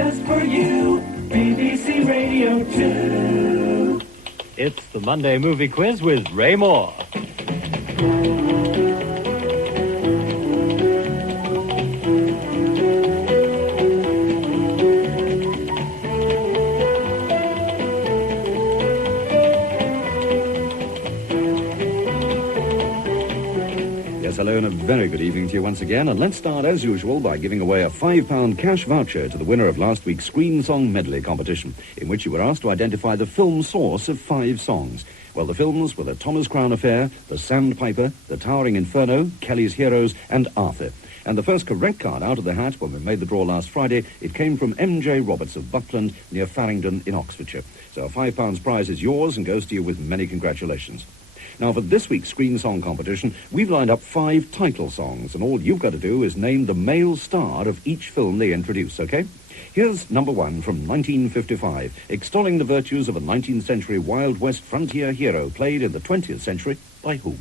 just for you, BBC Radio 2. It's the Monday Movie Quiz with Ray Moore. Hello and a very good evening to you once again, and let's start as usual by giving away a £5 cash voucher to the winner of last week's Screen Song Medley competition, in which you were asked to identify the film source of 5 songs. Well, the films were The Thomas Crown Affair, The Sandpiper, The Towering Inferno, Kelly's Heroes and Arthur. And the first correct card out of the hat when we made the draw last Friday, it came from M.J. Roberts of Buckland near Farringdon in Oxfordshire. So a £5 prize is yours and goes to you with many congratulations. Now, for this week's Screen Song competition, we've lined up 5 title songs, and all you've got to do is name the male star of each film they introduce, OK? Here's number 1 from 1955, extolling the virtues of a 19th century Wild West frontier hero played in the 20th century by whom?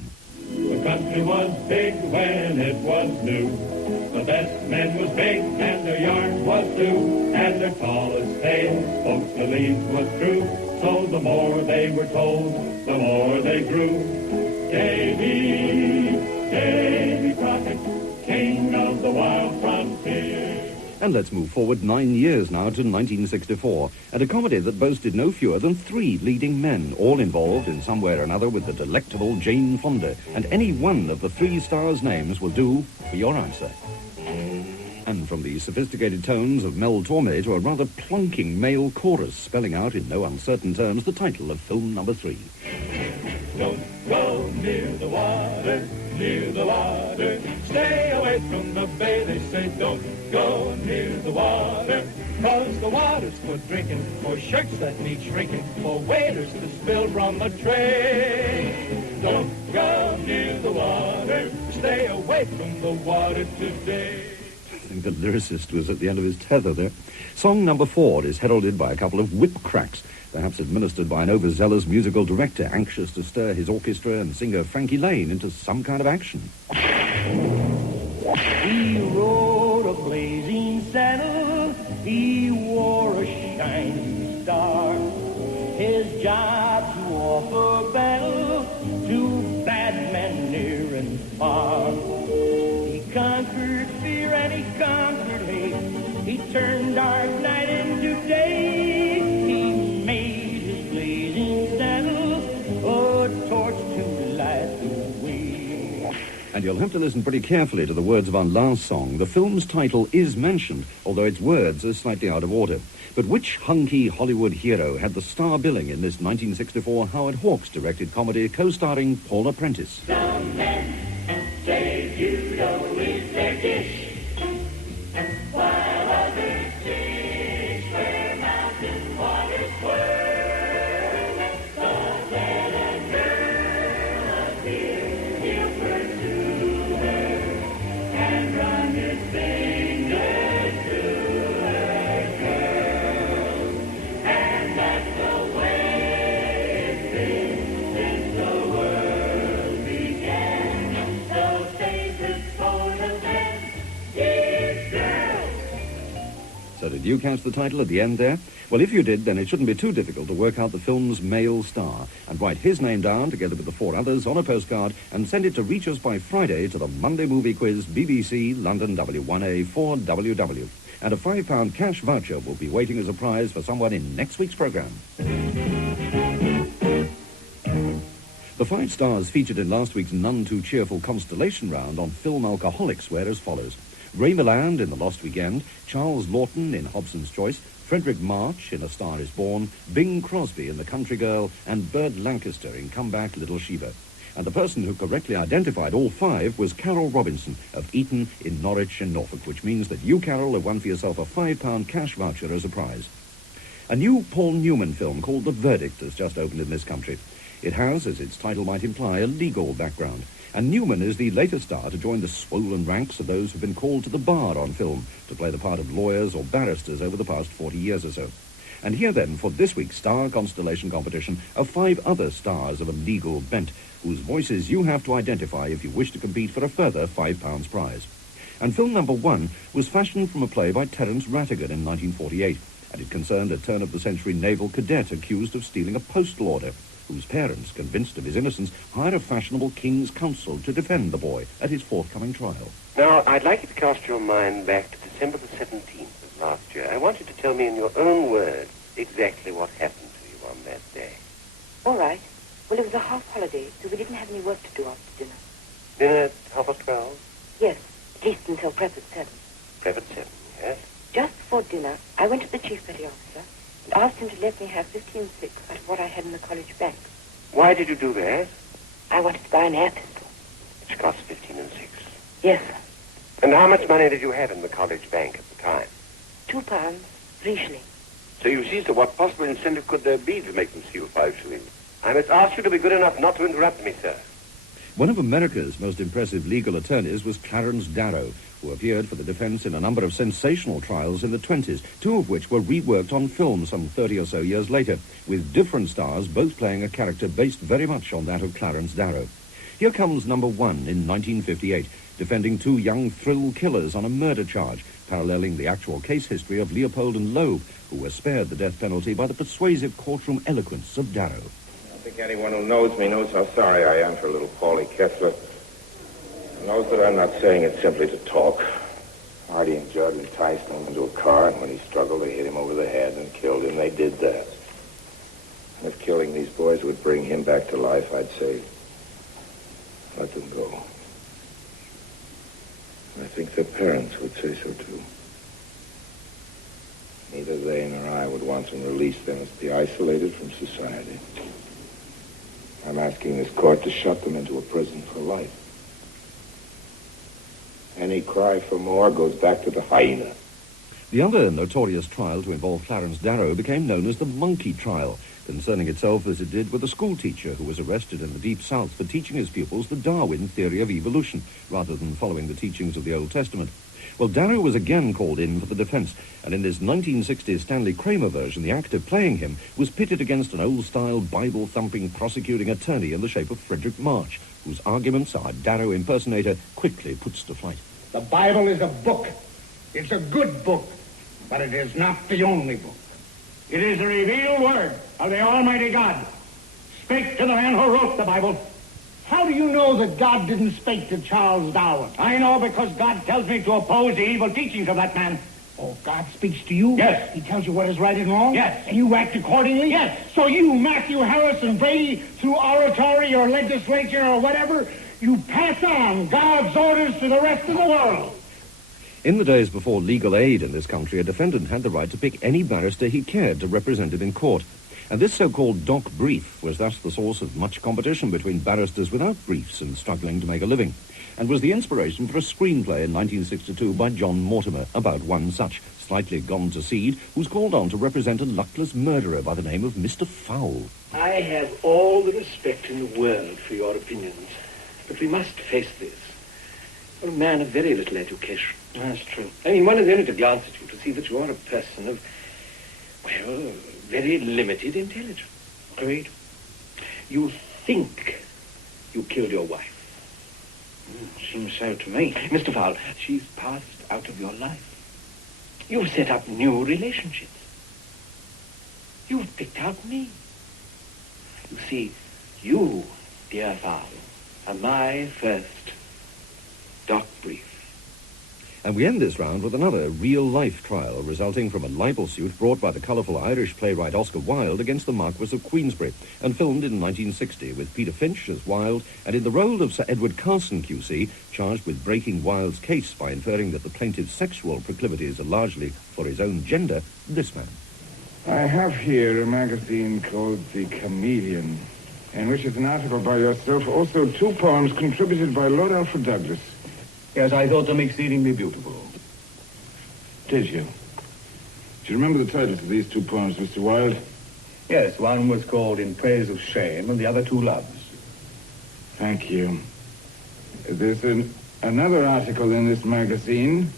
The country was big when it was new. The best men was big and their yarn was blue, and their tallest tale folks believed was true. So the more they were told, the more they grew. Davy Crockett, king of the wild frontier. And let's move forward 9 years now to 1964, and a comedy that boasted no fewer than 3 leading men, all involved in some way or another with the delectable Jane Fonda, and any one of the 3 stars' names will do for your answer. And from the sophisticated tones of Mel Torme to a rather plunking male chorus spelling out in no uncertain terms the title of film number 3. Don't go near the water, stay away from the bay. They say don't go near the water, 'cause the water's for drinking, for shirts that need shrinking, for waiters to spill from a tray. Don't go near the water, stay away from the water today. I think the lyricist was at the end of his tether there. Song number 4 is heralded by a couple of whip cracks, perhaps administered by an overzealous musical director anxious to stir his orchestra and singer Frankie Lane into some kind of action. He rode a blazing saddle, he wore a shining star. His job to offer battle to bad men near and far. He conquered fear and he conquered hate. He turned dark night into day. He made his blazing saddle a torch to light the way. And you'll have to listen pretty carefully to the words of our last song. The film's title is mentioned, although its words are slightly out of order. But which hunky Hollywood hero had the star billing in this 1964 Howard Hawks directed comedy co-starring Paula Prentice? Some men say you know is their dish, while others fish where mountain waters swirl. Some let a girl appear, he'll pursue her and run his fingers through her curls. And that's the way it's been since the world began. So stay the sort of men, dear girls. So did you catch the title at the end there? Well, if you did, then it shouldn't be too difficult to work out the film's male star and write his name down together with the 4 others on a postcard and send it to reach us by Friday to the Monday Movie Quiz, BBC, London W1A 4WW. And a £5 cash voucher will be waiting as a prize for someone in next week's programme. The 5 stars featured in last week's none too cheerful constellation round on Film Alcoholics were as follows: Ray Milland in The Lost Weekend, Charles Lawton in Hobson's Choice, Frederick March in A Star is Born, Bing Crosby in The Country Girl, and Burt Lancaster in Come Back, Little Sheba. And the person who correctly identified all 5 was Carol Robinson of Eton in Norwich and Norfolk, which means that you, Carol, have won for yourself a £5 cash voucher as a prize. A new Paul Newman film called The Verdict has just opened in this country. It has, as its title might imply, a legal background. And Newman is the latest star to join the swollen ranks of those who've been called to the bar on film to play the part of lawyers or barristers over the past 40 years or so. And here then, for this week's Star Constellation competition, are 5 other stars of a legal bent, whose voices you have to identify if you wish to compete for a further £5 prize. And film number 1 was fashioned from a play by Terence Rattigan in 1948, and it concerned a turn-of-the-century naval cadet accused of stealing a postal order, whose parents, convinced of his innocence, hired a fashionable King's Counsel to defend the boy at his forthcoming trial. Now, I'd like you to cast your mind back to December the 17th of last year. I want you to tell me in your own words exactly what happened to you on that day. All right. Well, it was a half-holiday, so we didn't have any work to do after dinner. Dinner at 12:30? Yes, at least until prep at 7. Prep at 7, yes? Just before dinner, I went to the chief petty officer and asked him to let me have 15/6 out of what I had in the college bank. Why did you do that? I wanted to buy an air pistol. Which cost 15/6. Yes, sir. And how much money did you have in the college bank at the time? £2, 3 shillings. So you see, sir, what possible incentive could there be to make them steal 5 shillings? I must ask you to be good enough not to interrupt me, sir. One of America's most impressive legal attorneys was Clarence Darrow, who appeared for the defense in a number of sensational trials in the 20s, 2 of which were reworked on film some 30 or so years later, with different stars both playing a character based very much on that of Clarence Darrow. Here comes number 1 in 1958, defending 2 young thrill killers on a murder charge, paralleling the actual case history of Leopold and Loeb, who were spared the death penalty by the persuasive courtroom eloquence of Darrow. I think anyone who knows me knows how sorry I am for little Paulie Kessler. Knows that I'm not saying it simply to talk. Hardy and Judd enticed him into a car, and when he struggled, they hit him over the head and killed him. They did that. And if killing these boys would bring him back to life, I'd say, let them go. I think their parents would say so, too. Neither they nor I would want to release them as be isolated from society. I'm asking this court to shut them into a prison for life. Any cry for more goes back to the hyena. The other notorious trial to involve Clarence Darrow became known as the Monkey Trial, concerning itself as it did with a schoolteacher who was arrested in the Deep South for teaching his pupils the Darwin theory of evolution, rather than following the teachings of the Old Testament. Well, Darrow was again called in for the defense, and in this 1960s Stanley Kramer version, the actor playing him was pitted against an old-style Bible-thumping prosecuting attorney in the shape of Frederick March, whose arguments our Darrow impersonator quickly puts to flight. The Bible is a book. It's a good book, but it is not the only book. It is the revealed word of the Almighty God. Spake to the man who wrote the Bible. How do you know that God didn't speak to Charles Darwin? I know because God tells me to oppose the evil teachings of that man. Oh, God speaks to you? Yes. He tells you what is right and wrong? Yes. And you act accordingly? Yes. So you, Matthew Harrison Brady, through oratory or legislature or whatever, you pass on God's orders to the rest of the world. In the days before legal aid in this country, a defendant had the right to pick any barrister he cared to represent him in court. And this so-called doc brief was thus the source of much competition between barristers without briefs and struggling to make a living, and was the inspiration for a screenplay in 1962 by John Mortimer about one such, slightly gone to seed, who's called on to represent a luckless murderer by the name of Mr. Fowl. I have all the respect in the world for your opinions, but we must face this. You're a man of very little education. That's true. I mean, one is only to glance at you to see that you are a person of, well, very limited intelligence. Agreed. You think you killed your wife. Seems so to me. Mr. Fowl, she's passed out of your life. You've set up new relationships. You've picked out me. You see, you, dear Fowl, are my first doc brief. And we end this round with another real-life trial resulting from a libel suit brought by the colourful Irish playwright Oscar Wilde against the Marquess of Queensberry, and filmed in 1960 with Peter Finch as Wilde, and in the role of Sir Edward Carson, QC, charged with breaking Wilde's case by inferring that the plaintiff's sexual proclivities are largely for his own gender, this man. I have here a magazine called The Chameleon, in which is an article by yourself, also 2 poems contributed by Lord Alfred Douglas. Yes, I thought them exceedingly beautiful. Did you? Do you remember the titles of these 2 poems, Mr. Wilde? Yes, one was called In Praise of Shame, and the other Two Loves. Thank you. There's another article in this magazine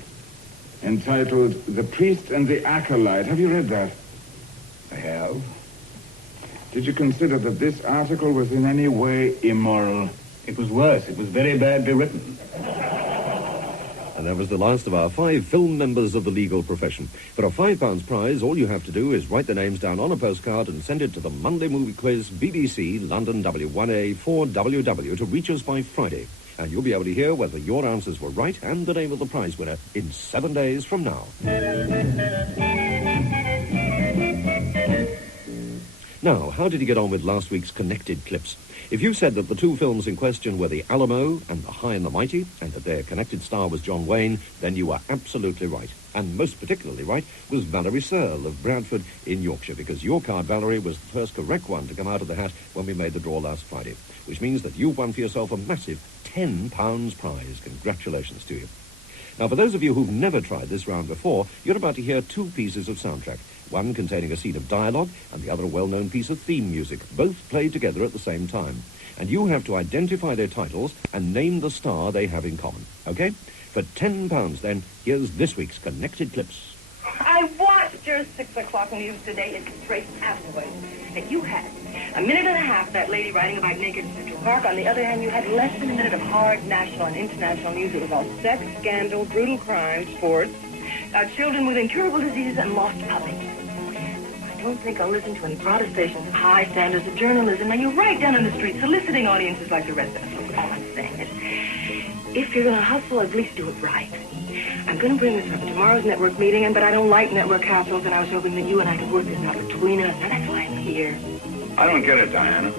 entitled The Priest and the Acolyte. Have you read that? I have. Did you consider that this article was in any way immoral? It was worse. It was very badly written. And that was the last of our 5 film members of the legal profession. For a £5 prize, all you have to do is write the names down on a postcard and send it to the Monday Movie Quiz, BBC, London W1A 4WW to reach us by Friday. And you'll be able to hear whether your answers were right and the name of the prize winner in 7 days from now. Now, how did you get on with last week's connected clips? If you said that the 2 films in question were The Alamo and The High and the Mighty, and that their connected star was John Wayne, then you were absolutely right. And most particularly right was Valerie Serle of Bradford in Yorkshire, because your card, Valerie, was the first correct one to come out of the hat when we made the draw last Friday, which means that you've won for yourself a massive £10 prize. Congratulations to you. Now, for those of you who've never tried this round before, you're about to hear 2 pieces of soundtrack, one containing a scene of dialogue and the other a well-known piece of theme music, both played together at the same time. And you have to identify their titles and name the star they have in common, OK? For £10, then, here's this week's Connected Clips. I watched your 6 o'clock news today. It's straight afterwards. And you had a minute and a half of that lady riding a bike naked in Central Park. On the other hand, you had less than a minute of hard national and international news. It was all sex, scandal, brutal crime, sports, children with incurable diseases, and lost puppies. I don't think I'll listen to any protestations of high standards of journalism. Now, you're right down on the street soliciting audiences like the rest of us. Look, all I'm saying is, if you're going to hustle, at least do it right. I'm going to bring this up at tomorrow's network meeting, but I don't like network hassles, and I was hoping that you and I could work this out between us. Now, that's why I'm here. I don't get it, Diana.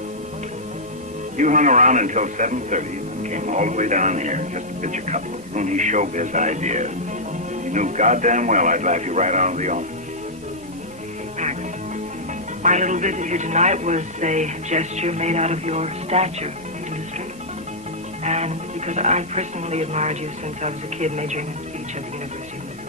You hung around until 7:30 and came all the way down here just to pitch a couple of loony showbiz ideas. You knew goddamn well I'd laugh you right out of the office. Max, my little visit here tonight was a gesture made out of your stature in industry. And because I personally admired you since I was a kid majoring in speech at the University of New York.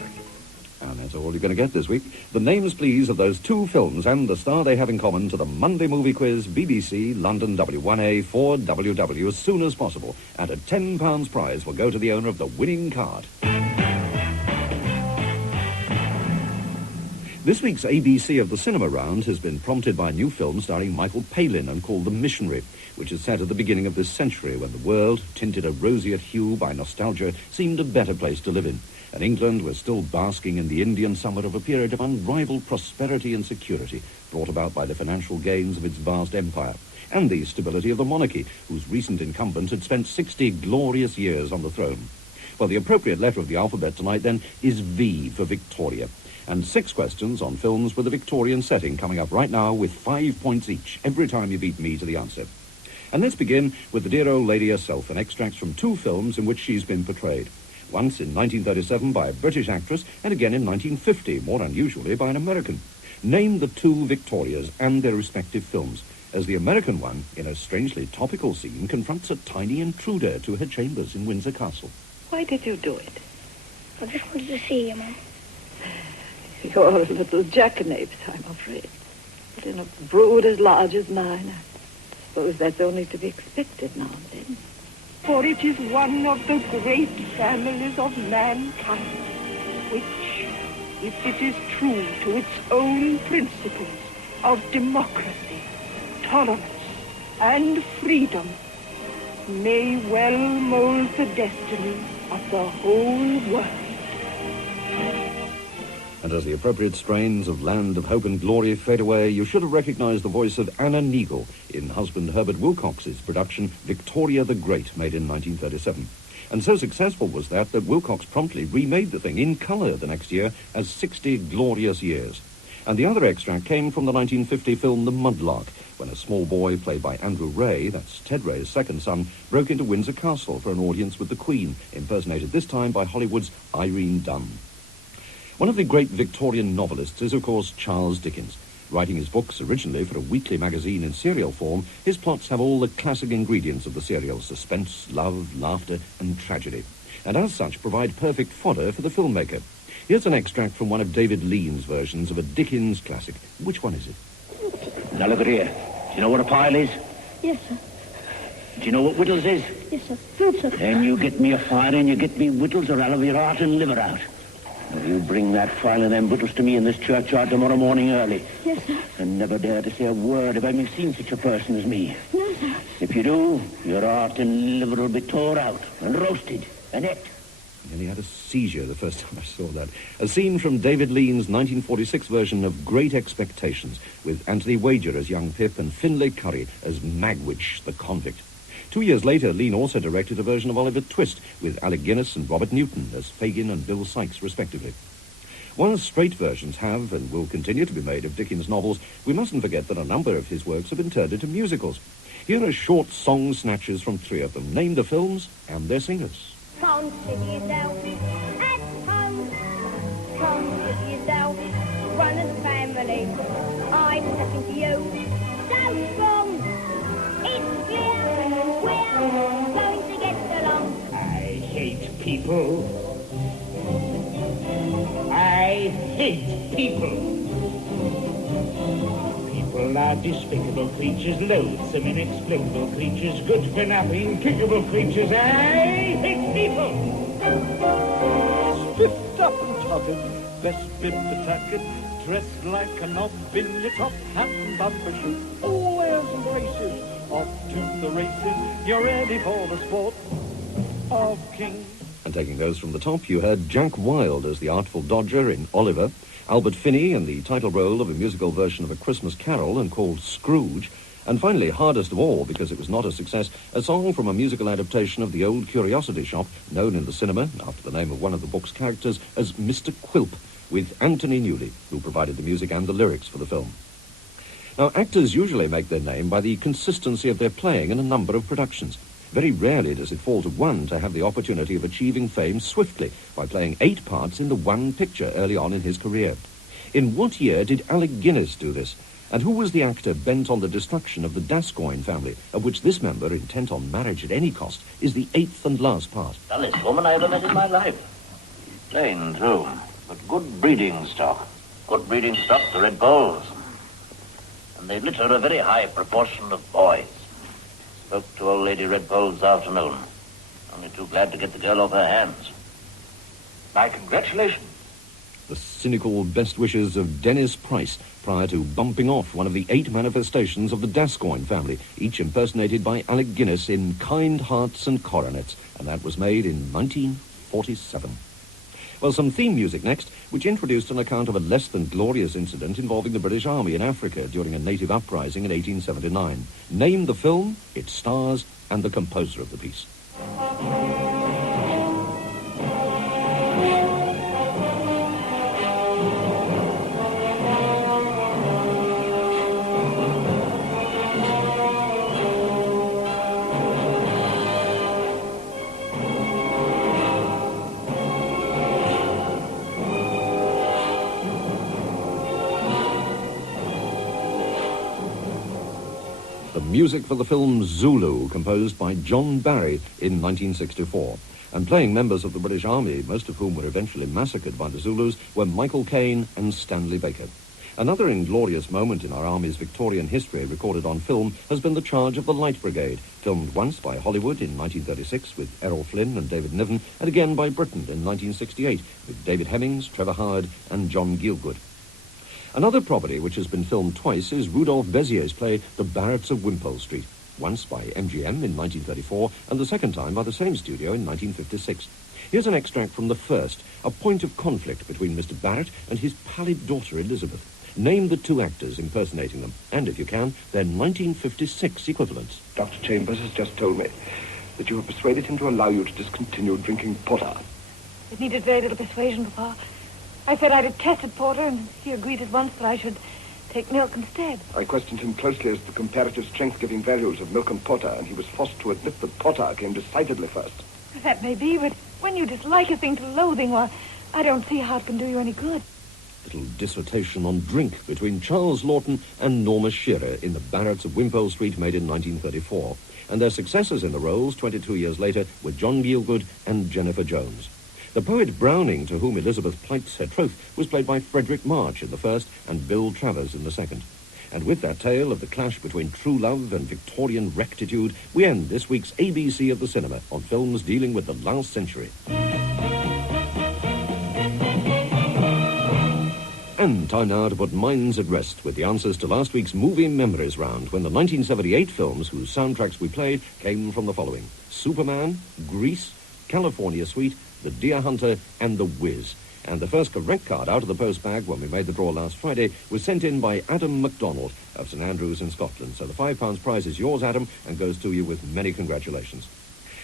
And that's all you're going to get this week. The names, please, of those 2 films and the star they have in common to the Monday Movie Quiz, BBC, London W1A 4WW as soon as possible. And a £10 prize will go to the owner of the winning card. This week's ABC of the Cinema Round has been prompted by a new film starring Michael Palin and called The Missionary, which is set at the beginning of this century when the world, tinted a roseate hue by nostalgia, seemed a better place to live in. And England was still basking in the Indian summer of a period of unrivaled prosperity and security brought about by the financial gains of its vast empire, and the stability of the monarchy, whose recent incumbent had spent 60 glorious years on the throne. Well, the appropriate letter of the alphabet tonight, then, is V for Victoria. And 6 questions on films with a Victorian setting coming up right now with 5 points each every time you beat me to the answer. And let's begin with the dear old lady herself, and extracts from 2 films in which she's been portrayed. Once in 1937 by a British actress, and again in 1950, more unusually, by an American. Name the 2 Victorias and their respective films, as the American one, in a strangely topical scene, confronts a tiny intruder to her chambers in Windsor Castle. Why did you do it? I just wanted to see you, Mum. You're a little jackanapes, I'm afraid. But in a brood as large as mine, I suppose that's only to be expected now and then. For it is one of the great families of mankind, which, if it is true to its own principles of democracy, tolerance, and freedom, may well mold the destiny of the whole world. And as the appropriate strains of Land of Hope and Glory fade away, you should have recognized the voice of Anna Neagle in husband Herbert Wilcox's production Victoria the Great, made in 1937. And so successful was that Wilcox promptly remade the thing in color the next year as 60 Glorious Years. And the other extract came from the 1950 film The Mudlark, when a small boy played by Andrew Ray, that's Ted Ray's second son, broke into Windsor Castle for an audience with the Queen, impersonated this time by Hollywood's Irene Dunne. One of the great Victorian novelists is, of course, Charles Dickens. Writing his books originally for a weekly magazine in serial form, his plots have all the classic ingredients of the serial: suspense, love, laughter, and tragedy, and as such provide perfect fodder for the filmmaker. Here's an extract from one of David Lean's versions of a Dickens classic. Which one is it? Now look at here. Do you know what a pile is? Yes, sir. Do you know what whittles is? Yes, sir. Fruit, sir. Then you get me a fire and you get me whittles, or I'll have your heart and liver out. You bring that file and them whittles to me in this churchyard tomorrow morning early. Yes, sir. And never dare to say a word if I've seen such a person as me. No, sir. If you do, your heart and liver will be tore out and roasted and ate. I nearly had a seizure the first time I saw that. A scene from David Lean's 1946 version of Great Expectations, with Anthony Wager as young Pip and Finlay Curry as Magwitch, the convict. 2 years later, Lean also directed a version of Oliver Twist, with Alec Guinness and Robert Newton as Fagin and Bill Sykes, respectively. While straight versions have and will continue to be made of Dickens' novels, we mustn't forget that a number of his works have been turned into musicals. Here are short song snatches from 3 of them. Name the films and their singers. Consider yourself at home. Consider yourself one of the family. I'm talking to you. So strong. It's clear we're going to get along. I hate people. I hate people. People are despicable creatures, loathsome, inexplicable creatures, good for nothing, kickable creatures. I hate people. Spiffed up and totted, best bib to tuck it, dressed like a knob in your top hat and bumper shoot. All airs and graces, off to the races, you're ready for the sport of kings. And taking those from the top, you heard Jack Wilde as the Artful Dodger in Oliver, Albert Finney in the title role of a musical version of A Christmas Carol and called Scrooge, and finally, hardest of all, because it was not a success, a song from a musical adaptation of The Old Curiosity Shop, known in the cinema, after the name of one of the book's characters, as Mr. Quilp, with Anthony Newley, who provided the music and the lyrics for the film. Now, actors usually make their name by the consistency of their playing in a number of productions. Very rarely does it fall to one to have the opportunity of achieving fame swiftly by playing 8 parts in the one picture early on in his career. In what year did Alec Guinness do this? And who was the actor bent on the destruction of the Gascoigne family, of which this member, intent on marriage at any cost, is the 8th and last part? Dullest woman I ever met in my life. Plain, too, but good breeding stock. Good breeding stock, the Red Bulls. And they litter a very high proportion of boys. Spoke to old Lady Red Bull this afternoon. Only too glad to get the girl off her hands. My congratulations. The cynical best wishes of Dennis Price prior to bumping off one of the 8 manifestations of the Gascoigne family, each impersonated by Alec Guinness in Kind Hearts and Coronets, and that was made in 1947. Well, some theme music next, which introduced an account of a less than glorious incident involving the British Army in Africa during a native uprising in 1879. Name the film, its stars, and the composer of the piece. Music for the film Zulu, composed by John Barry in 1964. And playing members of the British Army, most of whom were eventually massacred by the Zulus, were Michael Caine and Stanley Baker. Another inglorious moment in our Army's Victorian history recorded on film has been the charge of the Light Brigade, filmed once by Hollywood in 1936 with Errol Flynn and David Niven, and again by Britain in 1968 with David Hemmings, Trevor Howard and John Gielgud. Another property which has been filmed twice is Rudolph Bezier's play The Barretts of Wimpole Street, once by MGM in 1934 and the second time by the same studio in 1956. Here's an extract from the first, a point of conflict between Mr. Barrett and his pallid daughter Elizabeth. Name the 2 actors impersonating them, and if you can, their 1956 equivalents. Dr. Chambers has just told me that you have persuaded him to allow you to discontinue drinking porter. It needed very little persuasion, Papa. I said I detested porter, and he agreed at once that I should take milk instead. I questioned him closely as to the comparative strength-giving values of milk and porter, and he was forced to admit that porter came decidedly first. That may be, but when you dislike a thing to loathing, well, I don't see how it can do you any good. Little dissertation on drink between Charles Laughton and Norma Shearer in The Barretts of Wimpole Street, made in 1934. And their successors in the roles 22 years later were John Gielgud and Jennifer Jones. The poet Browning, to whom Elizabeth plights her troth, was played by Frederick March in the first and Bill Travers in the second. And with that tale of the clash between true love and Victorian rectitude, we end this week's ABC of the cinema on films dealing with the last century. And time now to put minds at rest with the answers to last week's Movie Memories Round, when the 1978 films whose soundtracks we played came from the following: Superman, Grease, California Suite, The Deer Hunter, and The Whiz. And the first correct card out of the post bag when we made the draw last Friday was sent in by Adam MacDonald of St Andrews in Scotland. So the £5 prize is yours, Adam, and goes to you with many congratulations.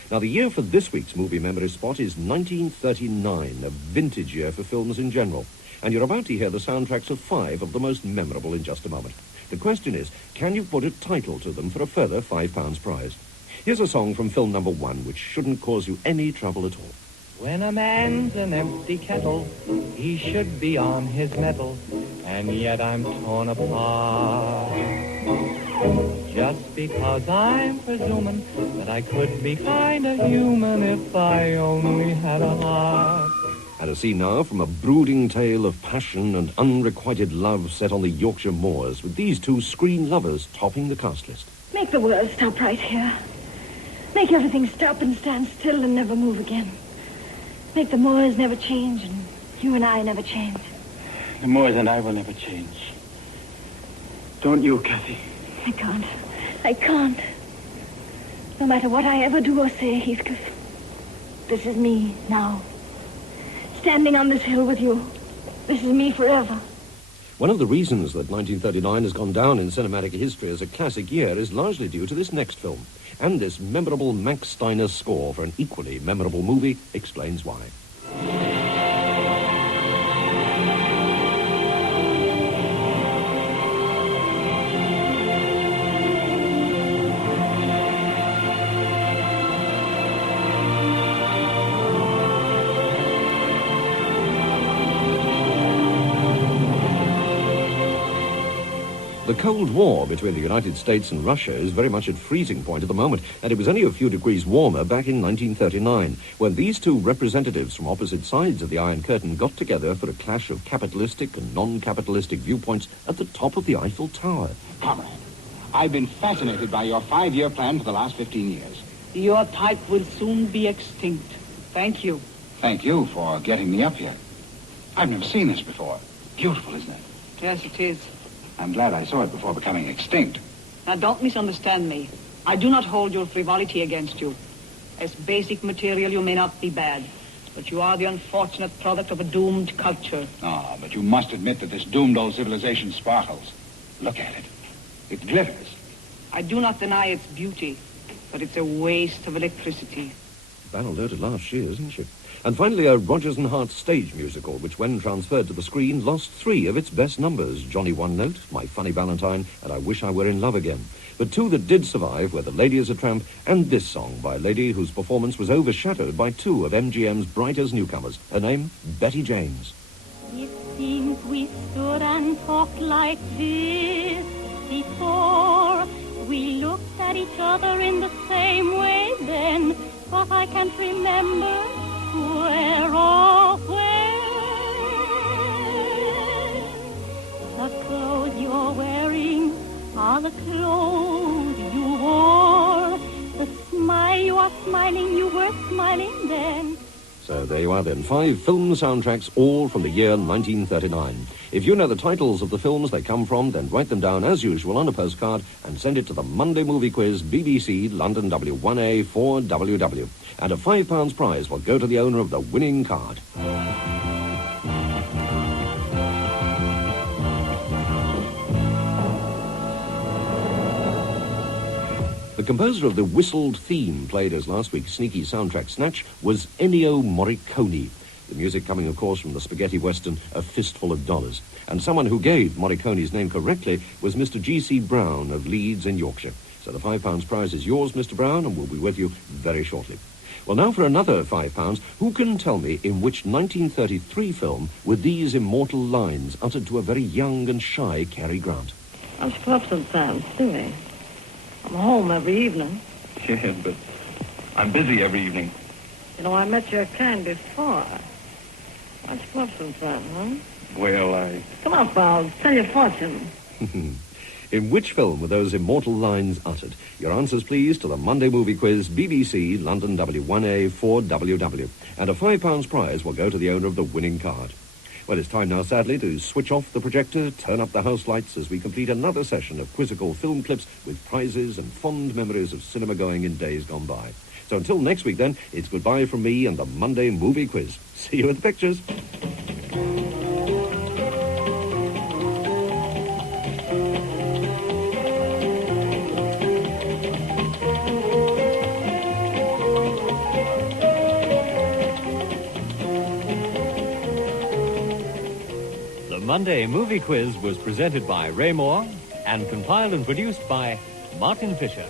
Now, the year for this week's movie memory spot is 1939, a vintage year for films in general. And you're about to hear the soundtracks of 5 of the most memorable in just a moment. The question is, can you put a title to them for a further £5 prize? Here's a song from film number 1, which shouldn't cause you any trouble at all. When a man's an empty kettle, he should be on his mettle, and yet I'm torn apart. Just because I'm presuming that I could be kinda human if I only had a heart. And a scene now from a brooding tale of passion and unrequited love set on the Yorkshire moors, with these 2 screen lovers topping the cast list. Make the world stop right here. Make everything stop and stand still and never move again. Make the moors never change and you and I never change. The moors and I will never change. Don't you, Kathy? I can't. I can't. No matter what I ever do or say, Heathcliff. This is me now. Standing on this hill with you. This is me forever. One of the reasons that 1939 has gone down in cinematic history as a classic year is largely due to this next film. And this memorable Max Steiner score for an equally memorable movie explains why. The Cold War between the United States and Russia is very much at freezing point at the moment, and it was only a few degrees warmer back in 1939, when these 2 representatives from opposite sides of the Iron Curtain got together for a clash of capitalistic and non-capitalistic viewpoints at the top of the Eiffel Tower. Comrade, I've been fascinated by your 5-year plan for the last 15 years. Your type will soon be extinct. Thank you. Thank you for getting me up here. I've never seen this before. Beautiful, isn't it? Yes, it is. I'm glad I saw it before becoming extinct. Now, don't misunderstand me. I do not hold your frivolity against you. As basic material, you may not be bad, but you are the unfortunate product of a doomed culture. Ah, but you must admit that this doomed old civilization sparkles. Look at it. It glitters. I do not deny its beauty, but it's a waste of electricity. Battle noted last, she is, isn't she? And finally, a Rodgers and Hart stage musical, which when transferred to the screen, lost 3 of its best numbers: Johnny One Note, My Funny Valentine, and I Wish I Were in Love Again. But 2 that did survive were The Lady is a Tramp and this song by a lady whose performance was overshadowed by 2 of MGM's brightest newcomers. Her name, Betty James. It seems we stood and talked like this before. We looked at each other in the same way then, but I can't remember where or when. The clothes you're wearing are the clothes you wore. The smile you are smiling, you were smiling then. So there you are then, 5 film soundtracks, all from the year 1939. If you know the titles of the films they come from, then write them down as usual on a postcard and send it to the Monday Movie Quiz, BBC, London W1A 4WW. And a £5 prize will go to the owner of the winning card. The composer of the whistled theme played as last week's sneaky soundtrack snatch was Ennio Morricone. The music coming, of course, from the spaghetti western A Fistful of Dollars. And someone who gave Morricone's name correctly was Mr. G.C. Brown of Leeds in Yorkshire. So the £5 prize is yours, Mr. Brown, and we'll be with you very shortly. Well, now for another £5. Who can tell me in which 1933 film were these immortal lines uttered to a very young and shy Cary Grant? I'm clubs and fans, do they? I'm home every evening. Yeah, but I'm busy every evening. You know, I met your kind before. What's clubs and fans, huh? Well, Come on, pal, tell your fortune. In which film were those immortal lines uttered? Your answers, please, to the Monday Movie Quiz, BBC, London W1A 4WW. And a £5 prize will go to the owner of the winning card. Well, it's time now, sadly, to switch off the projector, turn up the house lights as we complete another session of quizzical film clips with prizes and fond memories of cinema going in days gone by. So until next week, then, it's goodbye from me and the Monday movie quiz. See you at the pictures. The Monday movie quiz was presented by Ray Moore and compiled and produced by Martin Fisher.